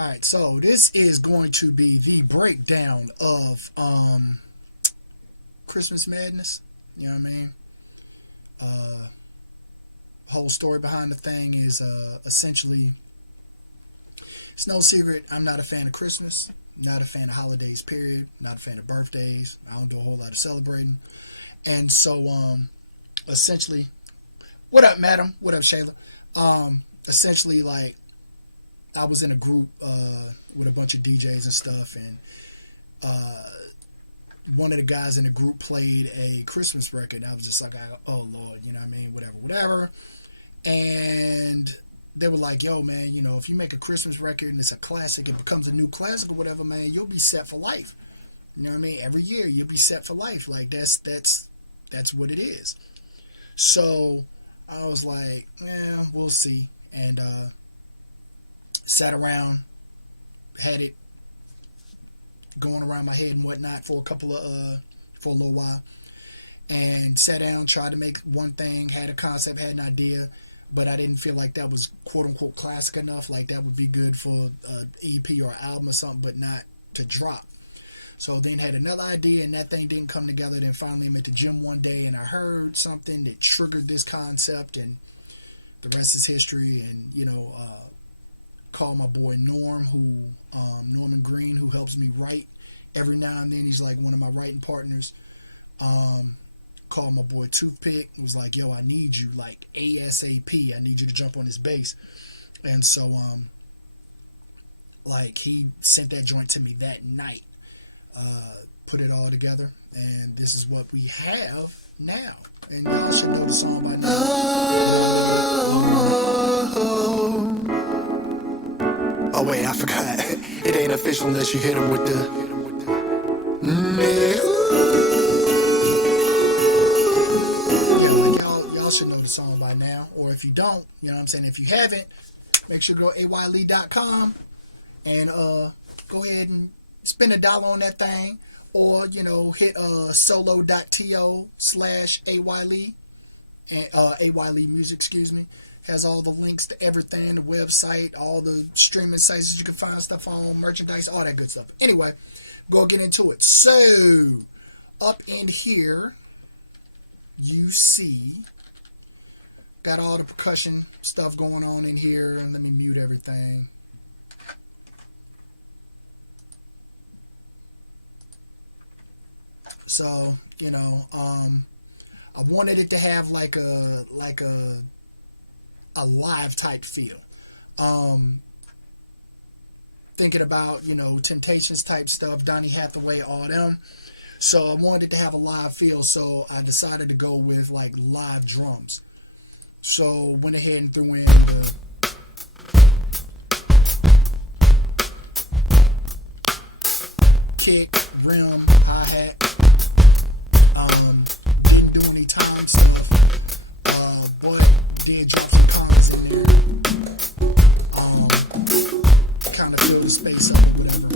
All right, so this is going to be the breakdown of Christmas Madness. You know what I mean? Whole story behind the thing is essentially, it's no secret I'm not a fan of Christmas, not a fan of holidays, period, not a fan of birthdays. I don't do a whole lot of celebrating. And so essentially, what up, madam? What up, Shayla? Essentially, like, I was in a group with a bunch of DJs and stuff, and one of the guys in the group played a Christmas record. And I was just like, oh Lord, you know what I mean? Whatever. And they were like, yo, man, you know, if you make a Christmas record and it's a classic, it becomes a new classic or whatever, man, you'll be set for life. You know what I mean? Every year you'll be set for life. Like, that's what it is. So I was like, yeah, we'll see. And sat around, had it going around my head and whatnot for a little while, and sat down, tried to make one thing, had a concept, had an idea, but I didn't feel like that was quote unquote classic enough. Like that would be good for an EP or album or something, but not to drop. So then had another idea, and that thing didn't come together. Then finally I'm at the gym one day and I heard something that triggered this concept, and the rest is history. And you know, call my boy Norman Green, who helps me write every now and then. He's like one of my writing partners. Called my boy Toothpick. Was like, yo, I need you like ASAP. I need you to jump on this bass. And so like he sent that joint to me that night. Put it all together, and this is what we have now. And y'all should know the song by now. You know what I mean? Oh wait, I forgot. It ain't official unless you hit him with the. Yeah, like y'all should know the song by now. Or if you don't, you know what I'm saying? If you haven't, make sure to go to ayle.com and go ahead and spend $1 on that thing. Or, you know, hit solo.to/ayle and ayle music, excuse me. Has all the links to everything, the website, all the streaming sites that you can find stuff on, merchandise, all that good stuff. Anyway, go get into it. So, up in here, you see, got all the percussion stuff going on in here. And let me mute everything. So, you know, I wanted it to have like a live type feel. Thinking about, you know, Temptations type stuff, Donny Hathaway, all them. So I wanted it to have a live feel, so I decided to go with like live drums. So went ahead and threw in the kick, rim, hi-hat. Didn't do any time stuff, but did drop some congas in there. Kind of fill the space up or whatever.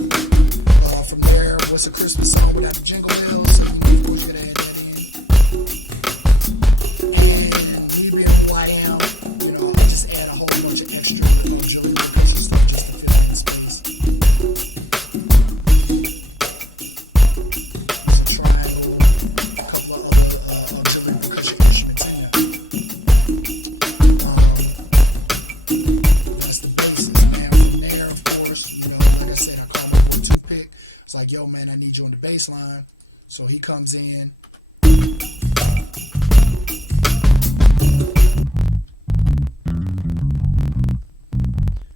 From there, what's a Christmas song without the jingle bells? So, you know, of course you gotta add that in. And me being who I am, you know, I just add a whole bunch of extra auxiliary percussion stuff just to fill in space. There's a triangle, a couple of other auxiliary percussion instruments in there. That's the basis. Now from there, of course, you know, like I said, I called my boy Toothpick. It's like, yo, man, I need you on the bass line. So he comes in.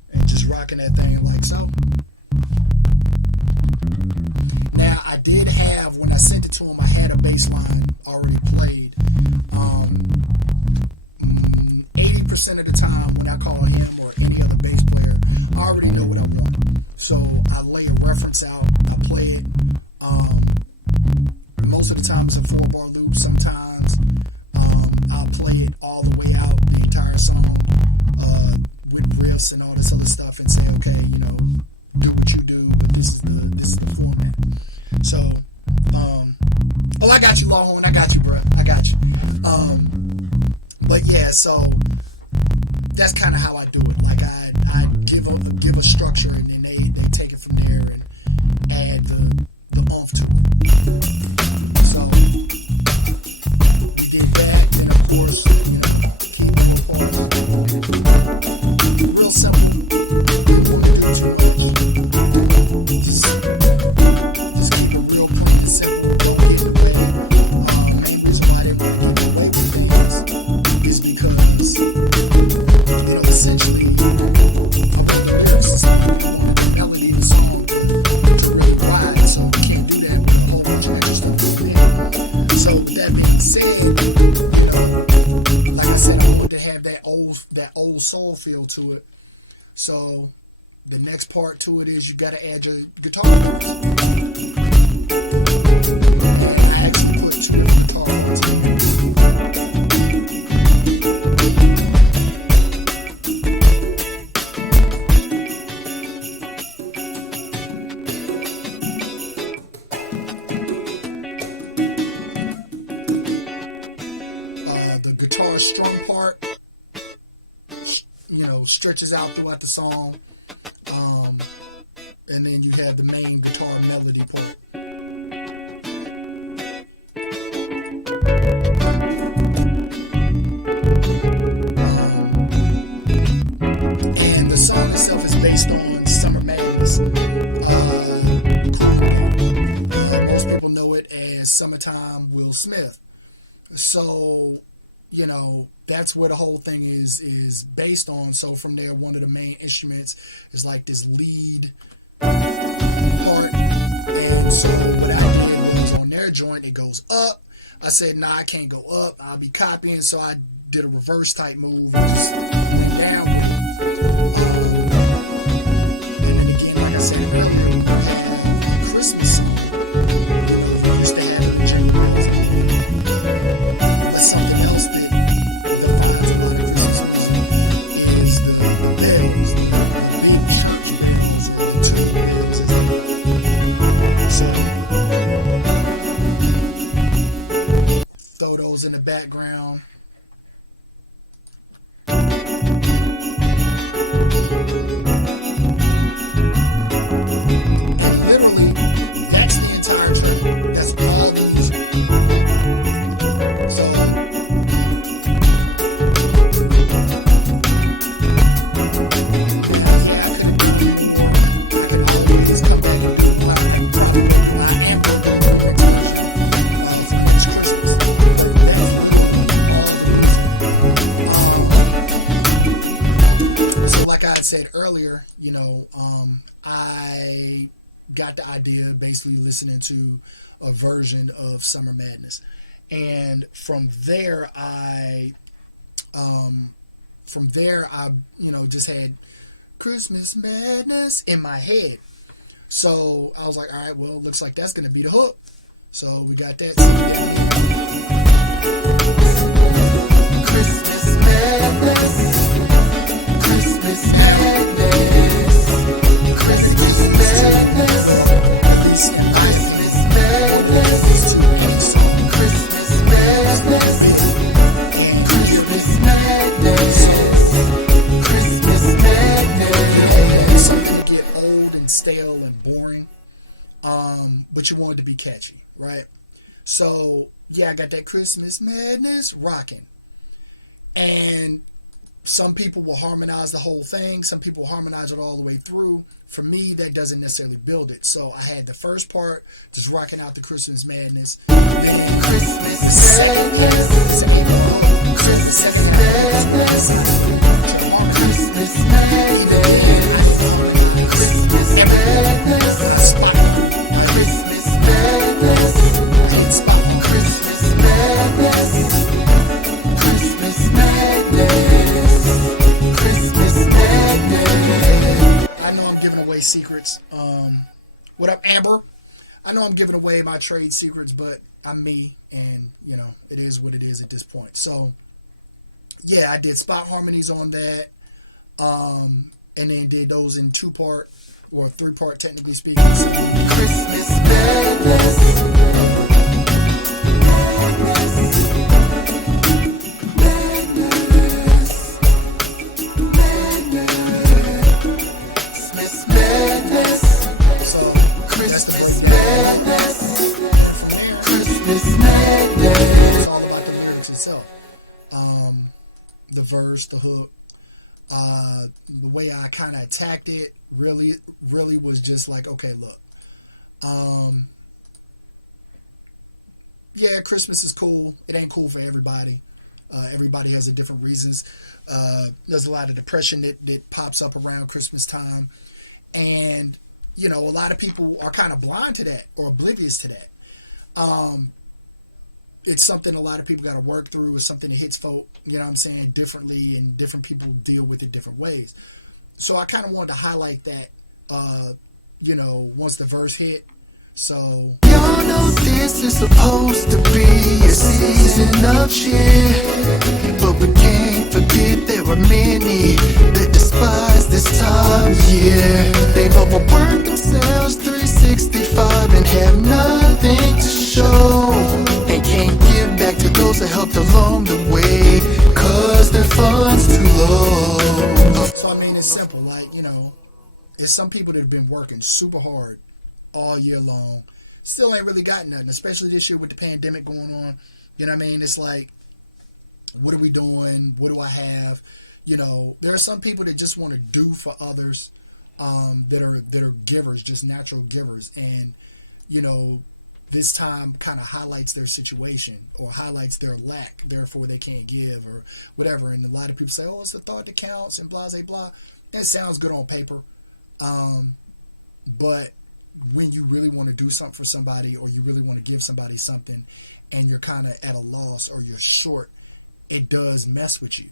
And just rocking that thing like so. Now, I did have, when I sent it to him, I had a bass line already played. 80% of the time when I call him or any other bass player, I already know what I want. So I lay a reference out, I play it. Most of the time it's a 4-bar loop. Sometimes I'll play it all the way out, the entire song, with riffs and all this other stuff, and say, okay, you know, do what you do, but this is the format. So, oh, I got you, Lawhorn. I got you, bruh. I got you. But yeah, so that's kind of how I do it. Like I give a structure, and then they take it from there and add the oomph to it. So we did that. Then of course, keyboard parts, real simple. Didn't want to do too much. Just keep it real plain and simple. Don't get in the way. Main reason why I didn't want to get in the way with things is because, essentially, I wanted the lyrics to speak. I wanted the melody of the song to really ride. So you can't do that with a whole bunch of extra stuff going in. So with that being said, like I said, I wanted to have that old soul feel to it. So the next part to it is you got to add your guitar parts. And I actually put 2 different guitar parts in here. The guitar strum part, stretches out throughout the song. And then you have the main guitar melody part. And the song itself is based on Summer Madness, Kool and Gang. Most people know it as Summertime Will Smith. So, that's where the whole thing is based on. So from there, one of the main instruments is like this lead part. And so what I did was on their joint, it goes up. I said, nah, I can't go up. I'll be copying. So I did a reverse type move and just went down with it. And then again, like I said earlier, when you have a Christmas song, you're used to having the jingle bells in there. But something else that defines a lot of Christmas music is the bells, the big church bells, or the tube bells as they call it. So throw those in the background. And literally, that's the entire track. That's all the music. So now, yeah, I could have done more. I can always come back and do more. I am going to do a remix version for next Christmas. But that's literally all the music. So like I had said earlier, I got the idea basically listening to a version of Summer Madness. And from there I just had Christmas Madness in my head. So I was like, all right, well, it looks like that's going to be the hook. So we got that sitting down here. Christmas Madness. Christmas now, Madness. One of the keys to, well, at least in my opinion, one of the keys to any song is build and ear candy. So you don't want something to get old and stale and boring, but you want it to be catchy, right? So yeah, I got that Christmas Madness rocking. And some people will harmonize the whole thing. Some people harmonize it all the way through. For me, that doesn't necessarily build it. So I had the first part just rocking out the Christmas Madness. Then the second half, it's an 8-bar hook. So the second half of the hook is when I decided to harmonize. Even then, I didn't harmonize every part. I spot harmony. I hit spot harmony. Christmas Madness. Christmas Madness. I know I'm giving away secrets. What up, Amber? I know I'm giving away my trade secrets, but I'm me, and it is what it is at this point. So yeah, I did spot harmonies on that, and then did those in 2-part or 3-part, technically speaking. So then Christmas Madness. So that's the breakdown of the hook. And then from there, it's all about the lyrics itself. The verse, the hook, the way I kind of attacked it really was just like, okay, look, yeah, Christmas is cool. It ain't cool for everybody. Everybody has a different reasons. There's a lot of depression that pops up around Christmas time. And, you know, a lot of people are kind of blind to that or oblivious to that. It's something a lot of people got to work through. It's something that hits folk, you know what I'm saying, differently, and different people deal with it different ways. So I kind of wanted to highlight that, you know, once the verse hit. So y'all know this is supposed to be a season of shit, but we can't forget there are many that despise this time. Yeah, they've overworked themselves 365 and have nothing to show, and can't give back to those that helped along the way, cause their funds too low. So I mean, it's simple. Like, you know, it's some people that have been working super hard all year long, still ain't really gotten nothing, especially this year with the pandemic going on. You know what I mean? It's like, what are we doing? What do I have? You know, there are some people that just want to do for others, that are givers, just natural givers. And, you know, this time kind of highlights their situation or highlights their lack, therefore they can't give or whatever. And a lot of people say, oh, it's the thought that counts and blah, blah, blah. It sounds good on paper. But when you really want to do something for somebody, or you really want to give somebody something, and you're kind of at a loss or you're short, it does mess with you.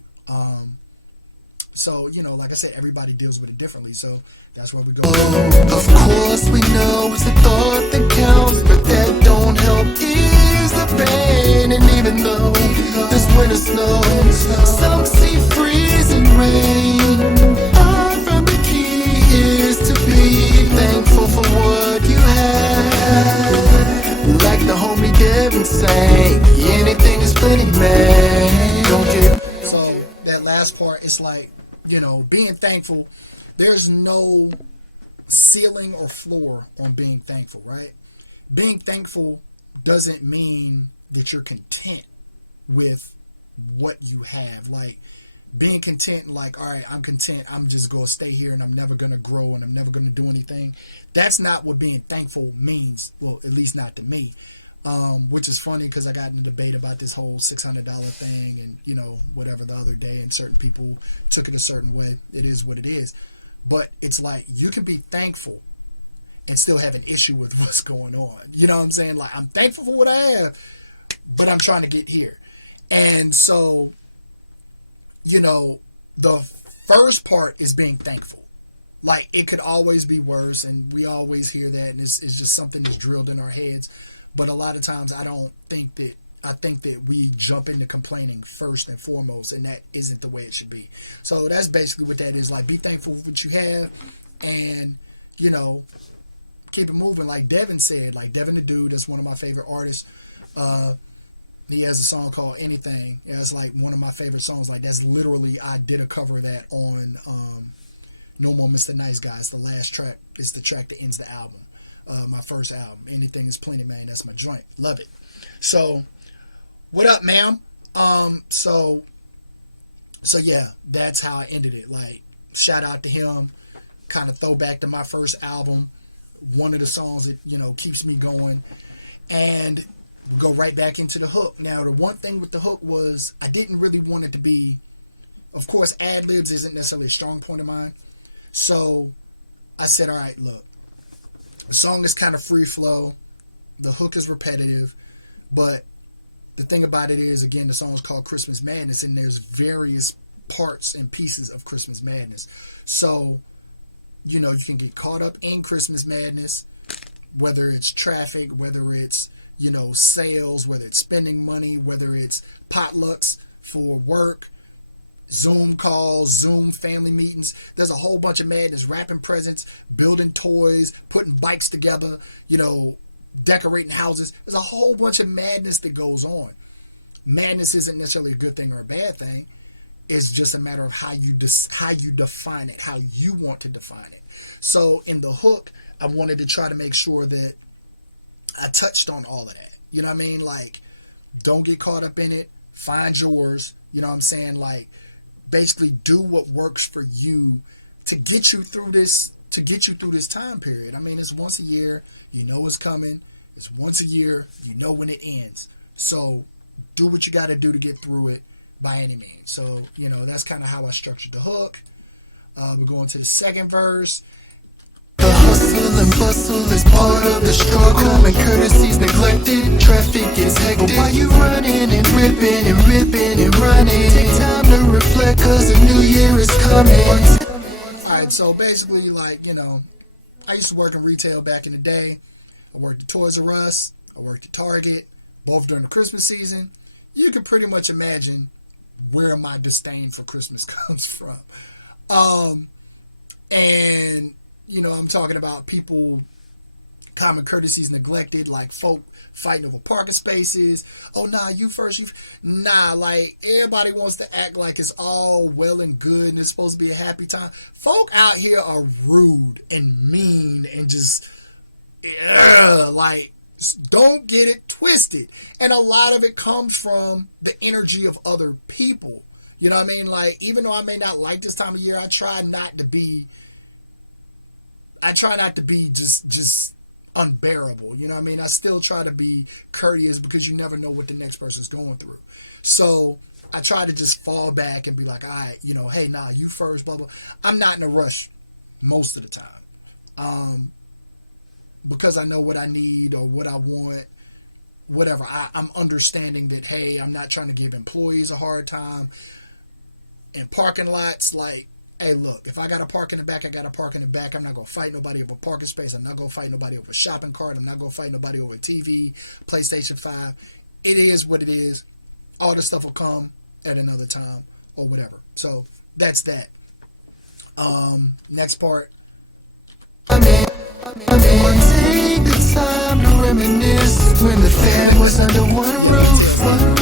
So, you know, like I said, everybody deals with it differently. So that's why we go. Of course we know it's the thought that counts, but that don't help ease the pain. And even though there's winter snow, some see freezing rain, from the key is to be thankful for what you have. Like the homie Devin say, anything is plenty, man. Don't get. So that last part is like, you know, being thankful. There's no ceiling or floor on being thankful, right? Being thankful doesn't mean that you're content with what you have. Like, being content, like, all right, I'm content, I'm just going to stay here and I'm never going to grow and I'm never going to do anything. That's not what being thankful means. Well, at least not to me. Which is funny because I got in a debate about this whole $600 thing and, you know, whatever the other day, and certain people took it a certain way. It is what it is. But it's like, you can be thankful and still have an issue with what's going on. You know what I'm saying? Like, I'm thankful for what I have, but I'm trying to get here. And so, you know, the first part is being thankful. Like, it could always be worse, and we always hear that, and it's just something that's drilled in our heads. But a lot of times I think that we jump into complaining first and foremost, and that isn't the way it should be. So that's basically what that is. Like, be thankful for what you have, and, you know, keep it moving. Like Devin said, like Devin the Dude, that's one of my favorite artists. He has a song called Anything. Yeah, it's like one of my favorite songs. Like, that's literally, I did a cover of that on No More Mr. Nice Guy. It's the last track. It's the track that ends the album. My first album. Anything is Plenty, man. That's my joint. Love it. So, what up, ma'am? So yeah, that's how I ended it. Like, shout out to him. Kind of throwback to my first album. One of the songs that, you know, keeps me going. And we go right back into the hook. Now, the one thing with the hook was I didn't really want it to be, of course, ad-libs isn't necessarily a strong point of mine. So I said, all right, look, the song is kind of free flow. The hook is repetitive. But the thing about it is, again, the song is called Christmas Madness, and there's various parts and pieces of Christmas Madness. So, you know, you can get caught up in Christmas Madness, whether it's traffic, whether it's, you know, sales, whether it's spending money, whether it's potlucks for work, Zoom calls, Zoom family meetings. There's a whole bunch of madness, wrapping presents, building toys, putting bikes together, you know, decorating houses. There's a whole bunch of madness that goes on. Madness isn't necessarily a good thing or a bad thing. It's just a matter of how you define it, how you want to define it. So in the hook, I wanted to try to make sure that I touched on all of that. You know what I mean? Like, don't get caught up in it. Find yours. You know what I'm saying? Like, basically do what works for you to get you through this time period. I mean, it's once a year. You know it's coming. It's once a year. You know when it ends. So do what you got to do to get through it by any means. So, you know, that's kind of how I structured the hook. We're going to the second verse. The hustle and bustle is part of the struggle. Common courtesies neglected, traffic is hectic. But while you running and ripping and ripping and running, take time to reflect, cause the new year is coming. Alright, so basically, like, you know, I used to work in retail back in the day. I worked at Toys R Us. I worked at Target, both during the Christmas season. You can pretty much imagine where my disdain for Christmas comes from. And, you know, I'm talking about people, common courtesies neglected, like folk fighting over parking spaces. Oh, nah, you first. Nah, like, everybody wants to act like it's all well and good and it's supposed to be a happy time. Folk out here are rude and mean and just, like, don't get it twisted. And a lot of it comes from the energy of other people. You know what I mean? Like, even though I may not like this time of year, I try not to be just unbearable. You know what I mean? I still try to be courteous because you never know what the next person's going through. So I try to just fall back and be like, all right, you know, hey, nah, you first, blah, blah. I'm not in a rush most of the time. Because I know what I need or what I want, whatever. I'm understanding that, hey, I'm not trying to give employees a hard time. In parking lots, like, hey, look, if I got to park in the back, I got to park in the back. I'm not going to fight nobody over parking space. I'm not going to fight nobody over a shopping cart. I'm not going to fight nobody over a TV, PlayStation 5. It is what it is. All this stuff will come at another time or whatever. So that's that. Next part. Yeah, retail's ignorant.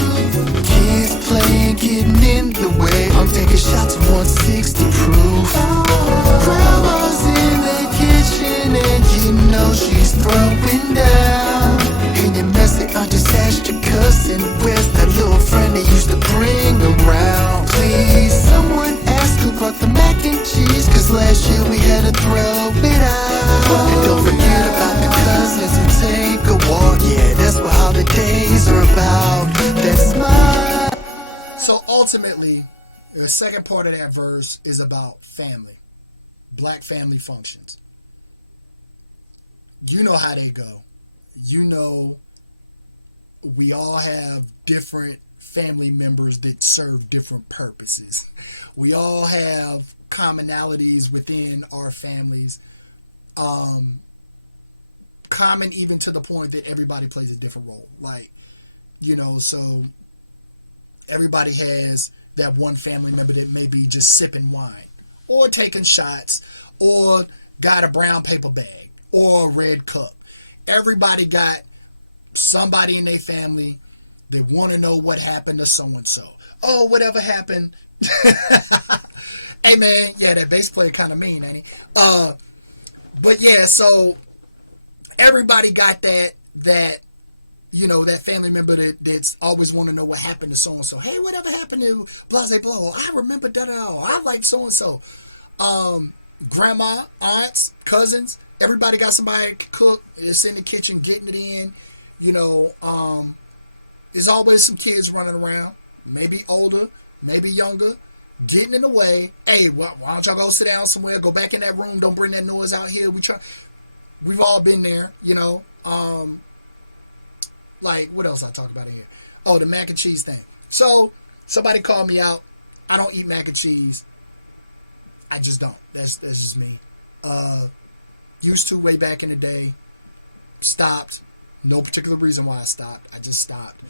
Kids playing, getting in the way. I'm taking shots at 160 proof. Grandma's in the kitchen and you know she's throwing down. Ain't it messy? I just asked your cousin, where's that little friend they used to bring around? Please, someone ask who brought the mac and cheese, cause last year we had to throw it out. And don't forget about the cousins who take a walk. Yeah, that's what holidays are about. That's my... So ultimately, the second part of that verse is about family. Black family functions. You know how they go. You know we all have different family members that serve different purposes. We all have commonalities within our families. Common even to the point that everybody plays a different role. Like, you know, so everybody has that one family member that may be just sipping wine or taking shots or got a brown paper bag or a red cup. Everybody got somebody in their family that want to know what happened to so-and-so. Oh, whatever happened. Hey, man, yeah, that bass player kind of mean, ain't he? But yeah, so everybody got that, you know, that family member that's always want to know what happened to so-and-so. Hey, whatever happened to blah, blah, blah. I remember that. I like so-and-so. Grandma, aunts, cousins, everybody got somebody to cook. It's in the kitchen getting it in. You know, there's always some kids running around, maybe older, maybe younger, getting in the way. Hey, why don't y'all go sit down somewhere? Go back in that room. Don't bring that noise out here. We've all been there, you know. Like, what else I talk about in here? Oh, the mac and cheese thing. So somebody called me out. I don't eat mac and cheese. I just don't. That's just me. Used to way back in the day. Stopped. No particular reason why I stopped. I just stopped.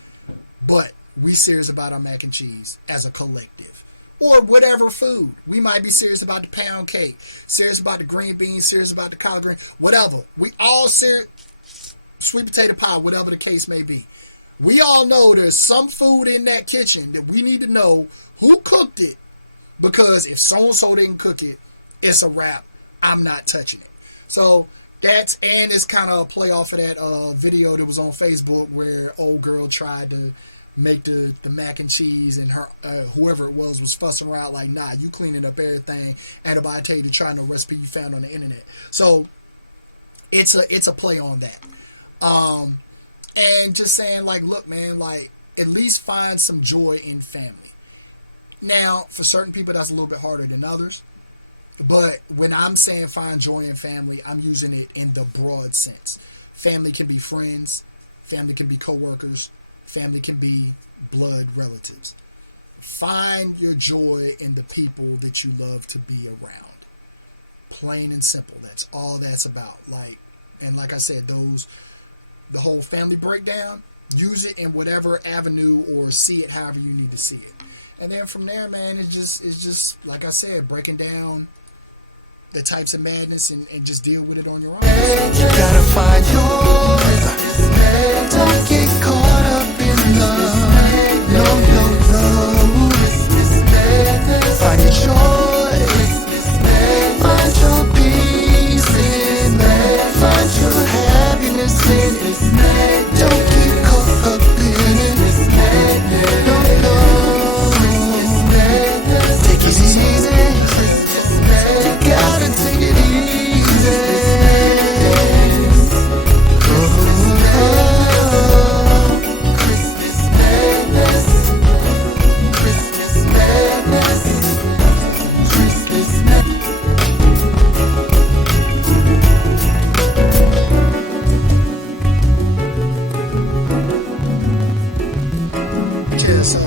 But we serious about our mac and cheese as a collective. Or whatever food. We might be serious about the pound cake. Serious about the green beans. Serious about the collard green. Whatever. We all serious. Sweet potato pie. Whatever the case may be. We all know there's some food in that kitchen that we need to know who cooked it because if so and so didn't cook it, it's a wrap. I'm not touching it. So and it's kind of a play off of that video that was on Facebook where old girl tried to make the mac and cheese, and her whoever it was fussing around like, nah, you cleaning up everything, and nobody tell you to try no recipe you found on the internet. So it's a play on that. And just saying, like, look, man, like, at least find some joy in family. Now, for certain people, that's a little bit harder than others. But when I'm saying find joy in family, I'm using it in the broad sense. Family can be friends. Family can be coworkers. Family can be blood relatives. Find your joy in the people that you love to be around. Plain and simple. That's all that's about. Like I said, the whole family breakdown, use it in whatever avenue or see it however you need to see it. And then from there, man, it's just like I said, breaking down the types of madness and just deal with it on your own. So, you gotta find your Christmas madness. Don't get caught up in Christmas madness. No, Christmas madness. Find your joy. Christmas madness. Find your peace. Christmas madness. Find your happiness. Christmas madness. Don't get caught up in Christmas madness. No, Christmas madness. and that's the song. That's the whole song. So You gotta take it easy. Christmas madness. Christmas madness. Christmas madness. Christmas madness. just let the music rock Christmas out. madness. Yeah, so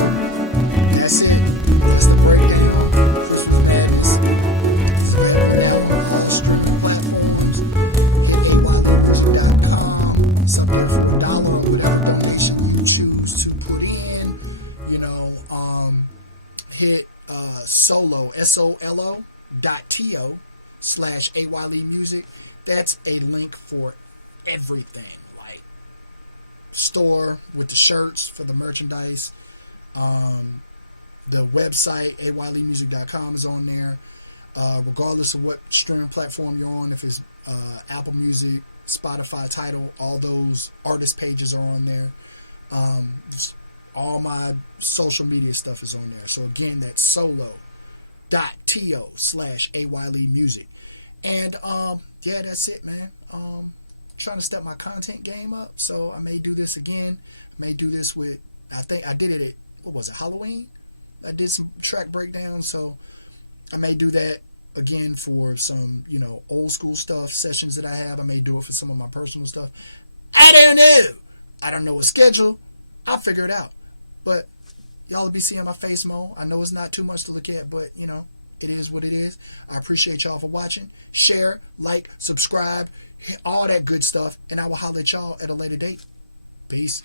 that's it. That's the breakdown. Christmas Madness. It's available now on all streaming platforms. Hit aylemusic.com. It's up there for $1 or whatever donation you choose to put in. You know, hit solo, solo.to/aylemusic. That's a link for everything. Like store with the shirts for the merchandise. The website aylemusic.com is on there. Regardless of what streaming platform you're on, if it's Apple Music, Spotify, Tidal, all those artist pages are on there. All my social media stuff is on there. So again, that's solo.to/aylemusic. And yeah, that's it, man. Trying to step my content game up, so I may do this again. I may do this with, I think I did it at, what was it, Halloween? I did some track breakdowns, so I may do that again for some, you know, old school stuff, sessions that I have. I may do it for some of my personal stuff. I don't know. I don't know a schedule. I'll figure it out. But y'all will be seeing my face more. I know it's not too much to look at, but, you know, it is what it is. I appreciate y'all for watching. Share, like, subscribe, all that good stuff. And I will holler at y'all at a later date. Peace.